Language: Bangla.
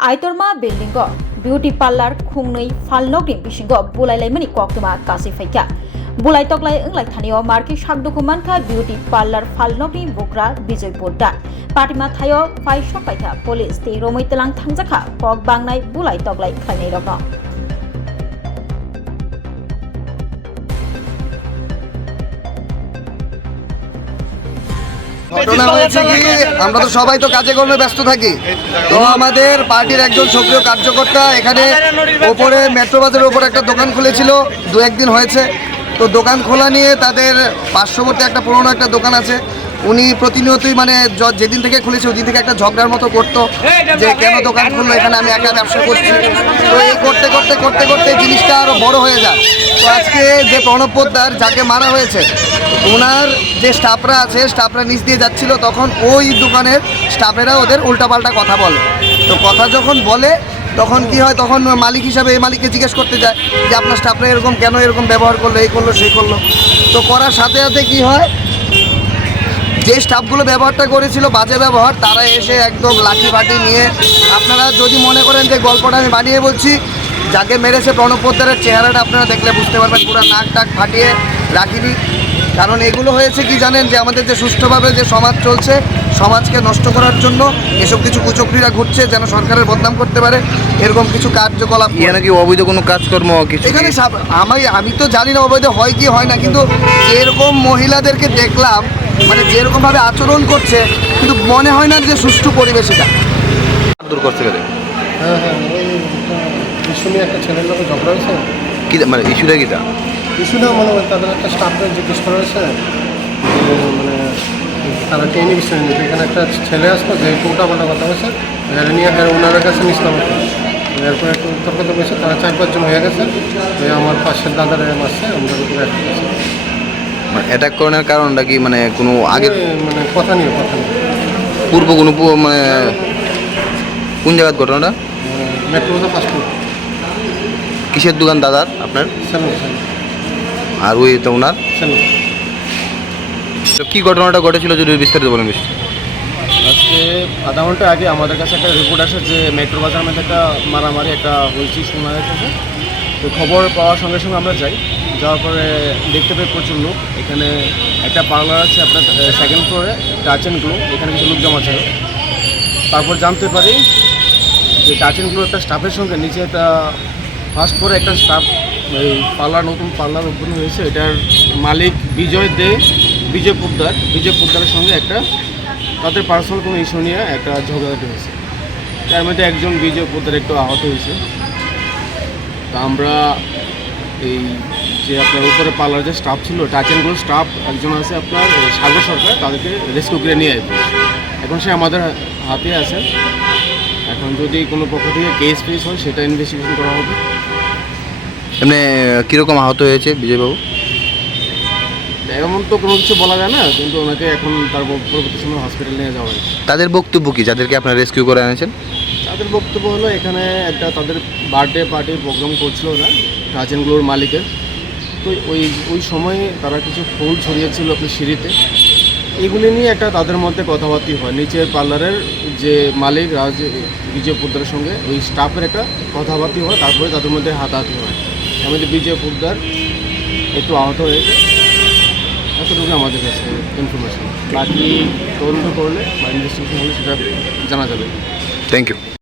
आइतरमा बिल्डिंग ब्यूटी पार्लर खुंनै फालनगनि बिसिंग बुलायलायमनि कक्तमा कासि फैका बुलाय तकलाय ओंलाय थानायाव मार्के सागदुकुमानखा ब्यूटी पार्लर फालनगनि बुग्रा विजय बर्दा पाटिमा थायो फाइसक बायथा पुलिस ते रोमै तलां थांजाखा कक बांनाय बुलाय तकलाय खालायनाय रगन ঘটনা হয়েছে কি আমরা তো সবাই তো কাজে কর্মে ব্যস্ত থাকি। তো আমাদের পার্টির একজন সক্রিয় কার্যকর্তা এখানে ওপরে মেট্রো বাজারের ওপর একটা দোকান খুলেছিল, দু একদিন হয়েছে। তো দোকান খোলা নিয়ে তাদের পার্শ্ববর্তী একটা পুরনো একটা দোকান আছে, উনি প্রতিনিয়তই মানে যেদিন থেকে খুলেছে ওই দিন থেকে একটা ঝগড়ার মতো করতো যে কেন দোকান খুললো, এখানে আমি একা ব্যবসা করছি। তো এই করতে করতে করতে করতে জিনিসটা আরও বড় হয়ে যায়। তো আজকে যে প্রণব পোদ্দার যাকে মারা হয়েছে ওনার যে স্টাফরা আছে, স্টাফরা নিচ দিয়ে যাচ্ছিল, তখন ওই দোকানের স্টাফেরা ওদের উল্টাপাল্টা কথা বলে। তো কথা যখন বলে তখন কি হয়, তখন মালিক হিসাবে এই মালিককে জিজ্ঞেস করতে যায় যে আপনার স্টাফরা এরকম কেন এরকম ব্যবহার করলো, এই করলো সেই করলো। তো করার সাথে সাথে কি হয়, যে স্টাফগুলো ব্যবহারটা করেছিল বাজে ব্যবহার, তারা এসে একদম লাঠি বাটি নিয়ে, আপনারা যদি মনে করেন যে গল্পটা আমি বানিয়ে বলছি, যাকে মেরেছে প্রণব পোদ্দারের চেহারাটা আপনারা দেখলে বুঝতে পারবেন, পুরো নাক টাক ফাটিয়ে রাখিনি। কারণ এগুলো হয়েছে কি জানেন, যে আমাদের যে সুষ্ঠুভাবে যে সমাজ চলছে, সমাজকে নষ্ট করার জন্য এসব কিছু কুচক্রীরা ঘুরছে যেন সরকারের বদনাম করতে পারে, এরকম কিছু কার্যকলাপ। এখানে কি অবৈধ কোনো কাজকর্ম কিছু এখানে আমি তো জানি না অবৈধ হয় কি হয় না, কিন্তু যেরকম মহিলাদেরকে দেখলাম, মানে যেরকমভাবে আচরণ করছে, কিন্তু মনে হয় না যে সুষ্ঠু পরিবেশ এটা। দূর করতে গেলে হ্যাঁ ওই ইস্যু নিয়ে একটা ছেলের লোক ঝগড়া হয়েছে। কি মানে ইস্যুটা কিটা? ইস্যুটা মনে হয় তাদের একটা স্টাফকে জিজ্ঞেস করা হয়েছে, মানে তারা ট্রেনিং বিষয় নিয়েছে। এখানে একটা ছেলে আসলো যে উল্টাপাল্টা কথা হয়েছে, এখানে নিয়ে ওনাদের কাছে নিছিলাম। এরপরে একটু তর্ক হয়েছে, তারা 4-5 জন হয়ে গেছে। আমার পাশের দাদারে মারছে, আমাদের উপরে একটা গেছে। মানে অ্যাটাক করার কারণটা কি, মানে কোনো আগের মানে কথা নিয়ে পূর্ব কোনো মানে কোন জায়গার ঘটনাটা? Metro fast food. কিসের দোকান দাদার আপনার? সেলুন। আর ওই তো ওনার সেলুন। তো কী ঘটনাটা ঘটেছিল যদি বিস্তারিত বলেন বেশি। আজকে আধা ঘন্টা আগে আমাদের কাছে একটা রিপোর্ট আসে যে মেট্রো বাজার মধ্যে একটা মারামারি একটা হয়েছে শোনা যাচ্ছে। তো খবর পাওয়ার সঙ্গে সঙ্গে আমরা যাওয়ার পরে দেখতে পাই প্রচুর লোক। এখানে একটা পার্লার আছে আপনার সেকেন্ড ফ্লোরে, টাচ অ্যান্ড গ্লো, এখানে কিছু লোক জমা ছিল। তারপর জানতে পারি যে টাচ অ্যান্ড গ্লো একটা স্টাফের সঙ্গে নিচে একটা ফার্স্ট ফ্লোরে একটা স্টাফ, এই নতুন পার্লার ওপেন হয়েছে, এটার মালিক বিজয় পোদ্দারের সঙ্গে একটা তাদের পার্সোনাল কোনো ইস্যু নিয়ে একটা ঝগড়াঝাটি হয়েছে। তার মধ্যে একজন বিজয় পোদ্দার একটু আহত হয়েছে। তা আমরা এই যে আপনার উপরে পার্লার যে স্টাফ ছিল, টাচ অ্যান্ড গ্লো স্টাফ একজন আছে আপনার সাগর সরকার, তাদেরকে রেস্কিউ করে নিয়ে আসবে। এখন সে আমাদের হাতে আছে। এখন যদি কোনো পক্ষ থেকে কেস ফেস হয় সেটা ইনভেস্টিগেশন করা হবে। এমনি কীরকম আহত হয়েছে বিজয়বাবু? এমন তো কোনো কিছু বলা যায় না, কিন্তু ওনাকে এখন তার পরবর্তী সময় হসপিটাল নিয়ে যাওয়া হয়। তাদের বক্তব্য কি, যাদেরকে আপনারা রেস্কিউ করে এনেছেন? তাদের বক্তব্য হলো এখানে একটা তাদের বার্থডে পার্টির প্রোগ্রাম করছিল না টাচ অ্যান্ড গ্লোর মালিকের। তো ওই সময়ে তারা কিছু ফুল ছড়িয়েছিল আপনার সিঁড়িতে, এগুলি নিয়ে একটা তাদের মধ্যে কথাবার্তা হয়। নিচের পার্লারের যে মালিক বিজয় পোদ্দারের সঙ্গে ওই স্টাফের একটা কথাবার্তা হয়, তারপরে তাদের মধ্যে হাতাহাতি হয়। এর মধ্যে বিজয় পোদ্দার একটু আহত হয়েছে, এতটুকু আমাদের কাছে ইনফরমেশন। বাকি তদন্ত করলে বা ইনভেস্টিগেশন হলে সেটা জানা যাবে। Thank you.